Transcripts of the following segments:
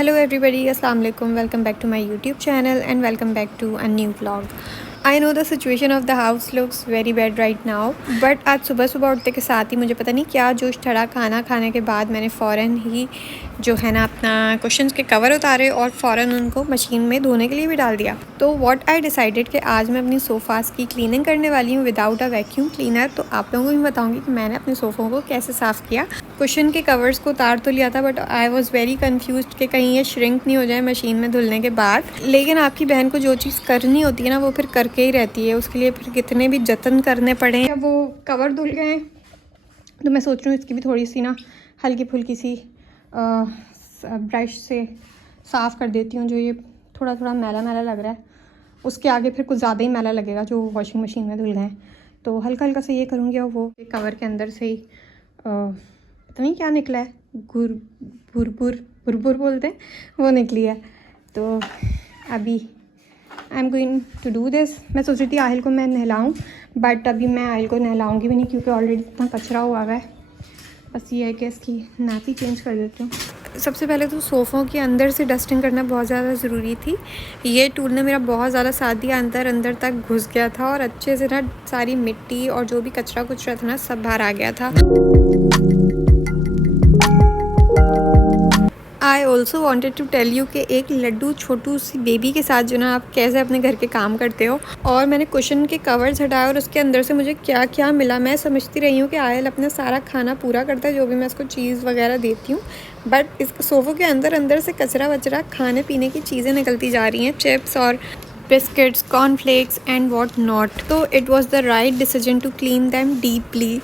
Hello everybody, Assalamu alaikum. Welcome back to my YouTube channel and welcome back to a new vlog. I know the situation of the house looks very bad right now, but आज सुबह सुबह उठते के साथ ही मुझे पता नहीं क्या जोश चढ़ा। खाना खाने के बाद मैंने फ़ौरन ही जो है ना अपना कुशन्स के कवर उतारे और फ़ौरन उनको मशीन में धोने के लिए भी डाल दिया। तो व्हाट आई डिसाइडेड कि आज मैं अपनी सोफ़ाज़ की क्लीनिंग करने वाली हूँ विदाउट अ वैक्यूम क्लीनर। तो आप लोगों को भी बताऊँगी कि मैंने अपने सोफ़ों को कैसे साफ़ किया। कुशन के कवर्स को उतार तो लिया था, but I was very confuse कि कहीं ये श्रिंक नहीं हो जाए मशीन में धुलने के बाद। लेकिन आपकी बहन को जो चीज़ करनी होती है ना वो फिर करके ही रहती है, उसके लिए फिर कितने भी जतन करने पड़े। जब वो कवर धुल गए तो मैं सोच रही हूँ इसकी भी थोड़ी सी ना हल्की फुल्की सी ब्रश से साफ़ कर देती हूँ। जो ये थोड़ा थोड़ा मैला मैला लग रहा है उसके आगे फिर कुछ ज़्यादा ही मैला लगेगा जो वॉशिंग मशीन में धुल गए। तो हल्का हल्का से ये करूँगी और वो कवर के अंदर से ही पता नहीं क्या निकला है, भुरभुर बोलते हैं, वो निकली है। तो अभी I am going to do this. मैं सोच रही थी आहिल को मैं नहलाऊँ, बट अभी मैं आहिल को नहलाऊँगी भी नहीं क्योंकि ऑलरेडी इतना कचरा हुआ है। बस ये है कि इसकी नापी चेंज कर देती हूँ। सबसे पहले तो सोफ़ों के अंदर से डस्टिंग करना बहुत ज़्यादा ज़रूरी थी। ये टूल ने मेरा बहुत ज़्यादा साथ दिया, अंदर तक घुस गया था और अच्छे से ना सारी मिट्टी और जो भी कचरा कुचरा था ना सब बाहर आ गया था। I also wanted to tell you कि एक लड्डू छोटू सी बेबी के साथ जो ना आप कैसे अपने घर के काम करते हो। और मैंने कुशन के कवर्स हटाए और उसके अंदर से मुझे क्या क्या मिला। मैं समझती रही हूँ कि आयल अपना सारा खाना पूरा करता है जो भी मैं उसको चीज़ वगैरह देती हूँ, बट इस सोफ़ों के अंदर से कचरा वचरा खाने पीने की चीज़ें निकलती जा रही हैं, चिप्स और biscuits, cornflakes and what not. तो it was the right decision to clean them deeply.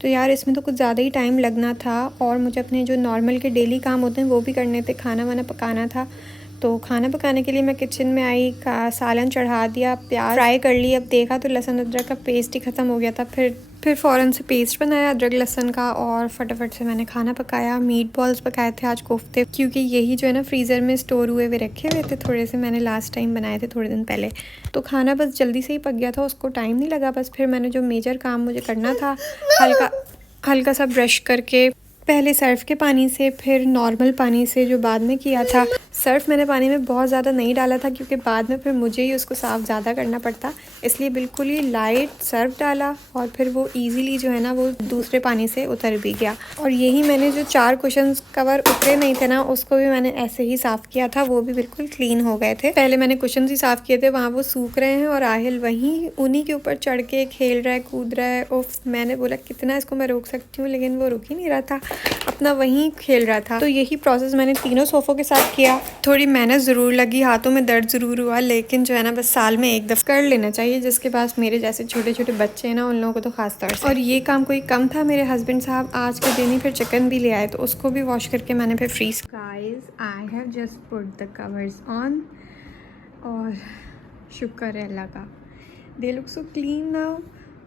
तो यार इसमें तो कुछ ज़्यादा ही टाइम लगना था और मुझे अपने जो नॉर्मल के डेली काम होते हैं वो भी करने थे, खाना वाना पकाना था। तो खाना पकाने के लिए मैं किचन में आई, सालन चढ़ा दिया, प्याज फ्राई कर ली। अब देखा तो लहसुन अदरक का पेस्ट ही ख़त्म हो गया था। फिर फ़ौरन से पेस्ट बनाया अदरक लहसुन का और फटाफट से मैंने खाना पकाया। मीट बॉल्स पकाए थे आज, कोफ्ते, क्योंकि यही जो है ना फ्रीज़र में स्टोर हुए हुए रखे हुए थे थोड़े से, मैंने लास्ट टाइम बनाए थे थोड़े दिन पहले। तो खाना बस जल्दी से ही पक गया था, उसको टाइम नहीं लगा। बस फिर मैंने जो मेजर काम मुझे करना था, हल्का सा ब्रश करके पहले सर्फ़ के पानी से फिर नॉर्मल पानी से जो बाद में किया था। सर्फ़ मैंने पानी में बहुत ज़्यादा नहीं डाला था क्योंकि बाद में फिर मुझे ही उसको साफ़ ज़्यादा करना पड़ता, इसलिए बिल्कुल ही लाइट सर्फ़ डाला और फिर वो इजीली जो है ना वो दूसरे पानी से उतर भी गया। और यही मैंने जो 4 कुशन्स कवर उतरे नहीं थे ना उसको भी मैंने ऐसे ही साफ़ किया था, वो भी बिल्कुल क्लीन हो गए थे। पहले मैंने कुशन्स ही साफ़ किए थे, वहाँ वो सूख रहे हैं और आहिल वहीं उन्हीं के ऊपर चढ़ के खेल रहा है, कूद रहा है। उफ, मैंने बोला कितना इसको मैं रोक सकती हूँ, लेकिन वो रुक ही नहीं रहा था, अपना वहीं खेल रहा था। तो यही प्रोसेस मैंने तीनों सोफ़ों के साथ किया। थोड़ी मेहनत ज़रूर लगी, हाथों में दर्द ज़रूर हुआ, लेकिन जो है ना बस साल में एक दफ़ा कर लेना चाहिए। जिसके पास मेरे जैसे छोटे छोटे बच्चे हैं ना उन लोगों को तो ख़ास तौर से। और ये काम कोई कम था, मेरे हस्बैंड साहब आज के दिन ही फिर चिकन भी ले आए तो उसको भी वॉश करके मैंने फिर freeze. Guys, I have just put the covers on और शुक्र है अल्लाह का, they look so clean now.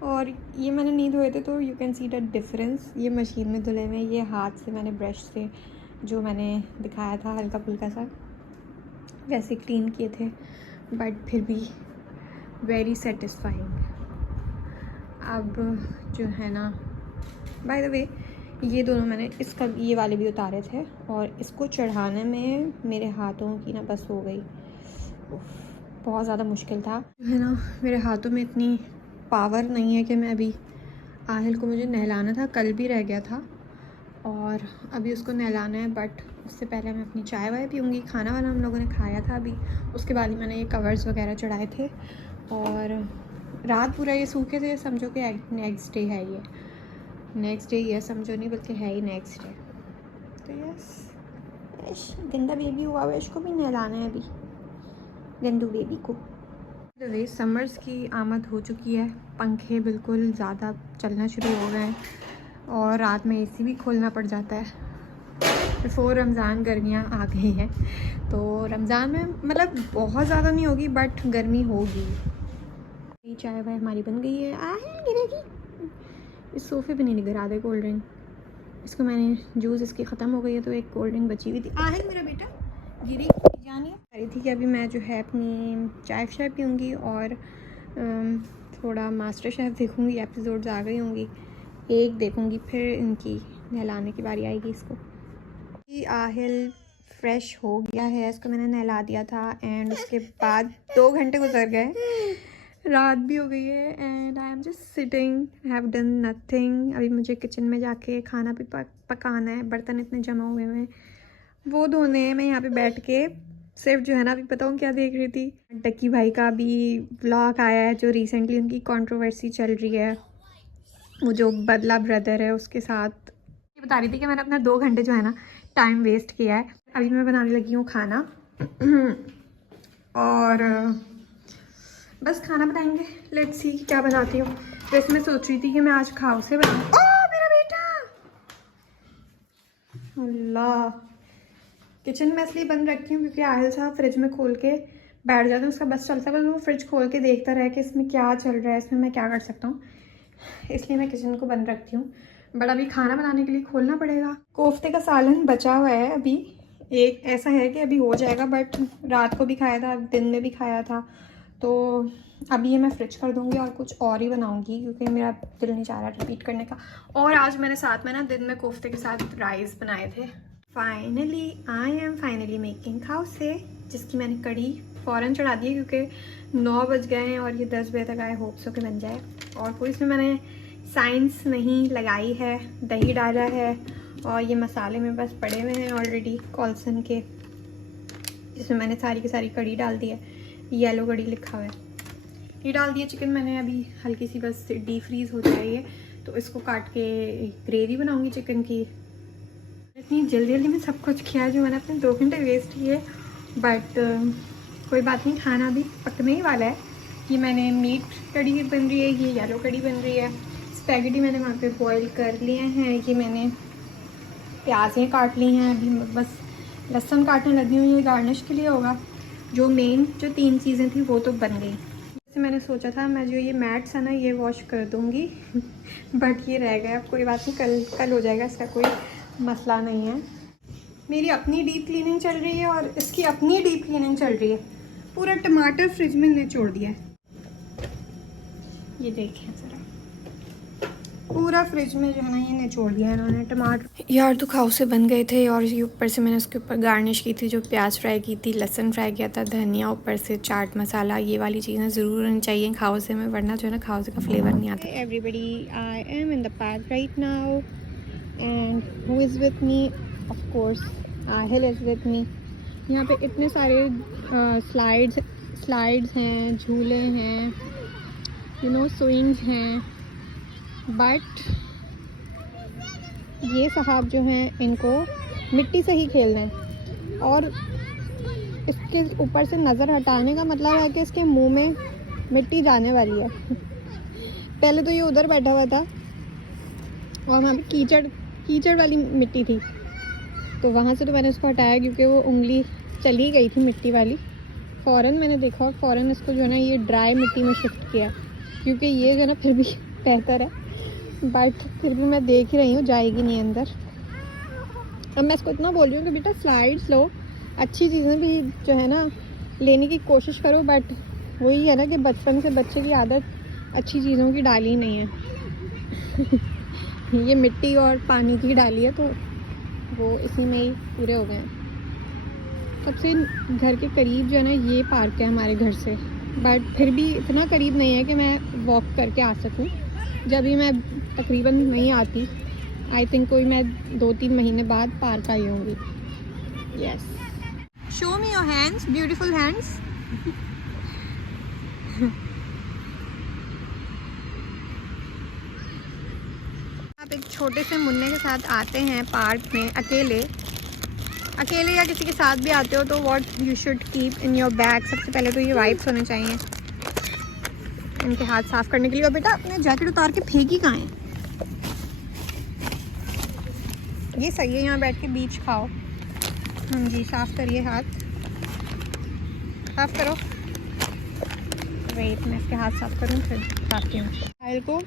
और ये मैंने नहीं धोए थे तो you can see the difference. ये मशीन में धुले हुए, ये हाथ से मैंने ब्रश से जो मैंने दिखाया था हल्का फुल्का सा वैसे क्लीन किए थे, बट फिर भी वेरी सेटिस्फाइंग। अब जो है ना, बाय द वे ये दोनों मैंने इसका ये वाले भी उतारे थे और इसको चढ़ाने में मेरे हाथों की ना बस हो गई, बहुत ज़्यादा मुश्किल था। है ना मेरे हाथों में इतनी पावर नहीं है कि मैं अभी आहिल को मुझे नहलाना था, कल भी रह गया था और अभी उसको नहलाना है, बट उससे पहले मैं अपनी चाय वाय पीऊँगी। खाना वाना हम लोगों ने खाया था अभी, उसके बाद ही मैंने ये कवर्स वगैरह चढ़ाए थे और रात पूरा ये सूखे थे। समझो कि नेक्स्ट डे है, ये नेक्स्ट डे ये समझो नहीं बल्कि है ही नेक्स्ट डे। तो यस, गंदा बेबी हुआ है, इसको भी नहलाना है अभी, गंदू बेबी को। वे समर्स की आमद हो चुकी है, पंखे बिल्कुल ज़्यादा चलना शुरू हो गए हैं और रात में एसी भी खोलना पड़ जाता है। बिफोर रमज़ान गर्मियाँ आ गई हैं, तो रमज़ान में मतलब बहुत ज़्यादा नहीं होगी बट गर्मी होगी। चाय वाय हमारी बन गई है। गिरेगी, इस सोफ़े पे नहीं निगर आधे कोल्ड ड्रिंक, इसको मैंने जूस इसकी ख़त्म हो गई है तो एक कोल्ड ड्रिंक बची हुई थी। आहिल मेरा बेटा गिरी जानिए कह रही थी कि अभी मैं जो है अपनी चाय शाय पीऊँगी और थोड़ा मास्टर शेफ़ देखूँगी, एपिसोड्स आ गई होंगी, एक देखूँगी, फिर इनकी नहलाने की बारी आएगी इसको। ये आहिल फ्रेश हो गया है, इसको मैंने नहला दिया था एंड उसके बाद 2 घंटे गुजर गए, रात भी हो गई है and I am just sitting, I have done nothing. अभी मुझे किचन में जाके खाना भी पकाना है, बर्तन इतने जमा हुए हैं वो धोने हैं। मैं यहाँ पे बैठ के सिर्फ जो है ना, अभी बताऊँ क्या देख रही थी, डक्की भाई का भी व्लॉग आया है, जो रिसेंटली उनकी कंट्रोवर्सी चल रही है, वो जो बदला ब्रदर है उसके साथ। ये बता रही थी कि मैंने अपना 2 घंटे जो है ना टाइम वेस्ट किया है। अभी मैं बनाने लगी हूँ खाना और बस खाना बनाएंगे, लेट्स सी क्या बनाती हूँ। वैसे मैं सोच रही थी कि मैं आज खाओ से बनाऊँ। ओह मेरा बेटा, अल्लाह। किचन में इसलिए बंद रखती हूँ क्योंकि आहिल साहब फ्रिज में खोल के बैठ जाते हैं, उसका बस चलता है, बस वो फ्रिज खोल के देखता रहे कि इसमें क्या चल रहा है, इसमें मैं क्या कर सकता हूँ, इसलिए मैं किचन को बंद रखती हूँ। बट अभी खाना बनाने के लिए खोलना पड़ेगा। कोफ्ते का सालन बचा हुआ है, अभी एक ऐसा है कि अभी हो जाएगा, बट रात को भी खाया था, दिन में भी खाया था, तो अभी ये मैं फ्रिज कर दूँगी और कुछ और ही बनाऊँगी क्योंकि मेरा दिल नहीं चाह रहा रिपीट करने का। और आज मैंने साथ में ना दिन में कोफ्ते के साथ राइस बनाए थे। Finally I am finally making khow suey, जिसकी मैंने कड़ी फ़ौरन चढ़ा दी है क्योंकि 9 बज गए हैं और ये 10 बजे तक आई होप सो के बन जाए। और कोई इसमें मैंने साइंस नहीं लगाई है, दही डाला है और ये मसाले में बस पड़े हुए हैं ऑलरेडी कॉल्सन के, जिसमें मैंने सारी की सारी कड़ी डाल दी है, येलो कड़ी लिखा हुआ है, ये डाल दिया। चिकन मैंने अभी हल्की सी बस डीप फ्रीज़ हो जाए तो इसको काट के ग्रेवी बनाऊँगी चिकन की। इतनी जल्दी जल्दी में सब कुछ किया जो मैंने अपने 2 घंटे वेस्ट किए, बट कोई बात नहीं, खाना भी पकने ही वाला है। ये मैंने मीट कड़ी बन रही है, ये येलो कड़ी बन रही है, स्पैगेटी मैंने वहाँ पे बॉईल कर लिए हैं, ये मैंने प्याज़ें काट ली हैं, अभी बस लहसुन काटने लगी हूँ, ये गार्निश के लिए होगा। जो मेन जो 3 चीज़ें थी वो तो बन गई। जैसे मैंने सोचा था मैं जो ये मैट्स है ना ये वॉश कर दूँगी बट ये रह गया, अब कोई बात नहीं, कल हो जाएगा, इसका कोई मसला नहीं है। मेरी अपनी डीप क्लीनिंग चल रही है और इसकी अपनी डीप क्लीनिंग चल रही है। पूरा टमाटर फ्रिज में निचोड़ दिया है, ये देखें ज़रा, पूरा फ्रिज में जो है ना ये निचोड़ दिया है इन्होंने टमाटर। यार तो खाउसे बन गए थे और ये ऊपर से मैंने उसके ऊपर गार्निश की थी, जो प्याज फ्राई की थी, लहसुन फ्राई किया था, धनिया, ऊपर से चाट मसाला, ये वाली चीज़ें ज़रूर होनी चाहिए खाउसे में, वरना जो है ना खाउसे का फ्लेवर नहीं आता। Everybody, I am in the park right now and who is with me, of course Aahil is with me. यहाँ पे इतने सारे स्लाइड्स हैं, झूले हैं, यू नो स्विंग्स हैं, बट ये साहब जो हैं इनको मिट्टी से ही खेलना है और इसके ऊपर से नज़र हटाने का मतलब है कि इसके मुंह में मिट्टी जाने वाली है। पहले तो ये उधर बैठा हुआ था और वहाँ पे कीचड़ वाली मिट्टी थी, तो वहाँ से तो मैंने उसको हटाया क्योंकि वो उंगली चली गई थी मिट्टी वाली। फ़ौरन मैंने देखा और फ़ौरन इसको जो है ना ये ड्राई मिट्टी में शिफ्ट किया, क्योंकि ये जो है ना फिर भी बेहतर है, बट फिर भी मैं देख ही रही हूँ जाएगी नहीं अंदर। अब मैं इसको इतना बोल रही हूँ कि बेटा स्लाइड्स लो, अच्छी चीज़ें भी जो है ना लेने की कोशिश करो, बट वही है ना कि बचपन से बच्चे की आदत अच्छी चीज़ों की डाली नहीं है ये मिट्टी और पानी की डाली है, तो वो इसी में ही पूरे हो गए हैं। सबसे घर के करीब जो है ना ये पार्क है हमारे घर से, बट फिर भी इतना करीब नहीं है कि मैं वॉक करके आ सकूं। जब भी मैं तकरीबन नहीं आती, आई थिंक कोई मैं 2-3 महीने बाद पार्क आई होंगी। Yes, show me your hands, beautiful hands आप एक छोटे से मुन्ने के साथ आते हैं पार्क में अकेले या किसी के साथ भी आते हो तो what you should keep in your bag. सबसे पहले तो ये वाइप्स होने चाहिए इनके हाथ साफ करने के लिए। और बेटा अपने जैकेट उतार के फेंकी कहाँ है, ये सही है, यहाँ बैठ के बीच खाओ। हाँ जी, साफ़ करिए, हाथ साफ़ करो। वेट, मैं इसके हाथ साफ़ करूँ फिर खाती हूँ। आयल को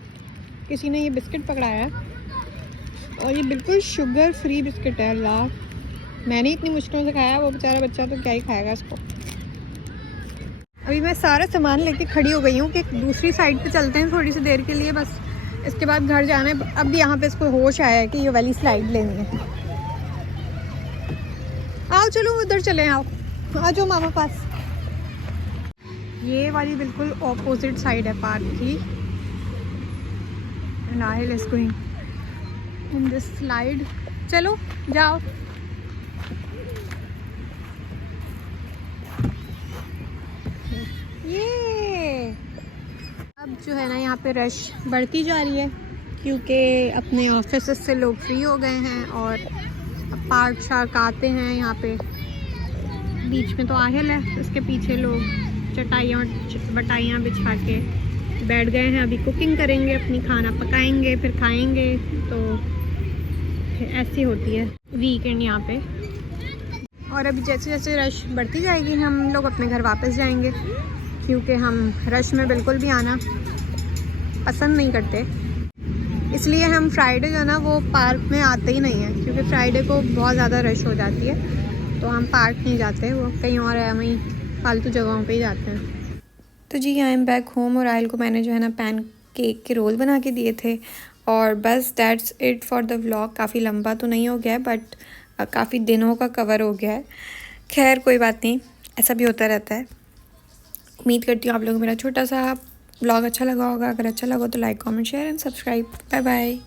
किसी ने ये बिस्किट पकड़ाया है और ये बिल्कुल शुगर फ्री बिस्किट है। अल्लाह, मैंने इतनी मुश्किलों से खाया, वो बेचारा बच्चा तो क्या ही खाएगा इसको। अभी मैं सारा सामान लेके खड़ी हो गई हूँ कि दूसरी साइड पे चलते हैं थोड़ी सी देर के लिए, बस इसके बाद घर जाना है। अब यहाँ पे इसको होश आया है कि ये वाली स्लाइड लेनी है। आओ चलो उधर चले, आओ आ जाओ मामा पास। ये वाली बिल्कुल ऑपोजिट साइड है पार्क की। And Ahil is going in this slide। चलो जाओ। ये अब जो है ना यहाँ पे रश बढ़ती जा रही है, क्योंकि अपने ऑफिस से लोग फ्री हो गए हैं और अब पार्क शार्क आते हैं। यहाँ पे बीच में तो Ahil है, उसके पीछे लोग चटाइयाँ बटाइयाँ बिछा के बैठ गए हैं। अभी कुकिंग करेंगे, अपनी खाना पकाएंगे, फिर खाएंगे। तो ऐसी होती है वीकेंड यहाँ पे। और अभी जैसे जैसे रश बढ़ती जाएगी हम लोग अपने घर वापस जाएंगे, क्योंकि हम रश में बिल्कुल भी आना पसंद नहीं करते। इसलिए हम फ्राइडे जो है ना वो पार्क में आते ही नहीं हैं, क्योंकि फ्राइडे को बहुत ज़्यादा रश हो जाती है। तो हम पार्क नहीं जाते, वो कहीं और है, वहीं फालतू जगहों पे ही जाते हैं। तो जी आई एम बैक होम और Ahil को मैंने जो है ना पैन केक के रोल बना के दिए थे। और बस that's it for the vlog. काफ़ी लंबा तो नहीं हो गया है, बट काफ़ी दिनों का कवर हो गया है। खैर कोई बात नहीं, ऐसा भी होता रहता है। उम्मीद करती हूँ आप लोगों को मेरा छोटा सा व्लॉग अच्छा लगा होगा। अगर अच्छा लगा तो like comment share and subscribe. Bye bye.